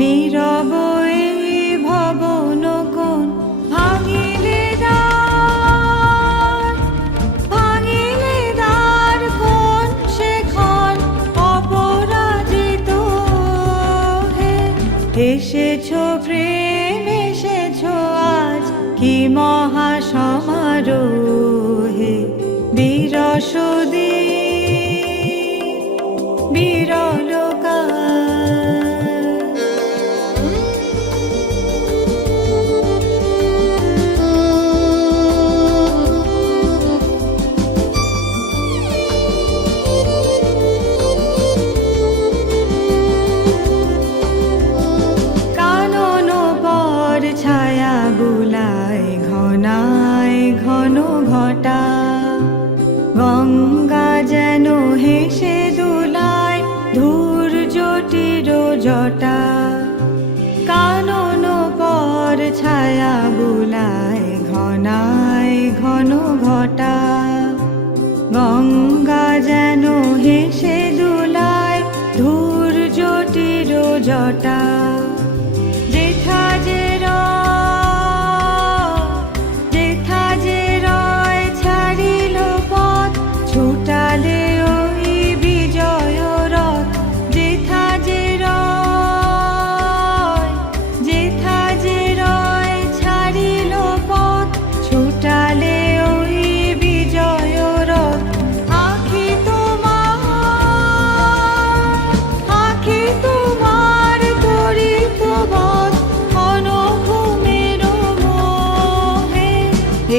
নীরব ভবন দ্বার কোণ সেখন হে। এসেছ প্রেম, এসেছ আজ, কি মহা সমারোহে বিরসদি, বিরল বুলায় ঘনায় ঘন ঘটা। গঙ্গা যেন হেসে দুলায় ধূর জটির জটা।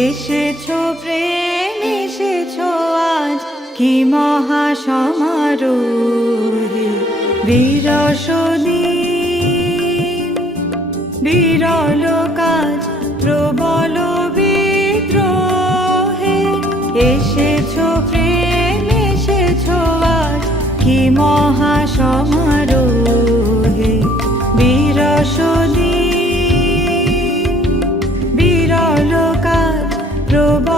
এসেছ, প্রেম এসেছ আজ। কি মহা সমারোহে বিরসদিন, বিরল কাজ, প্রবল বিদ্রোহে এসেছ, প্রেম এসেছ আজ। কি মহা সমারোহে বিরসদিন প্রবা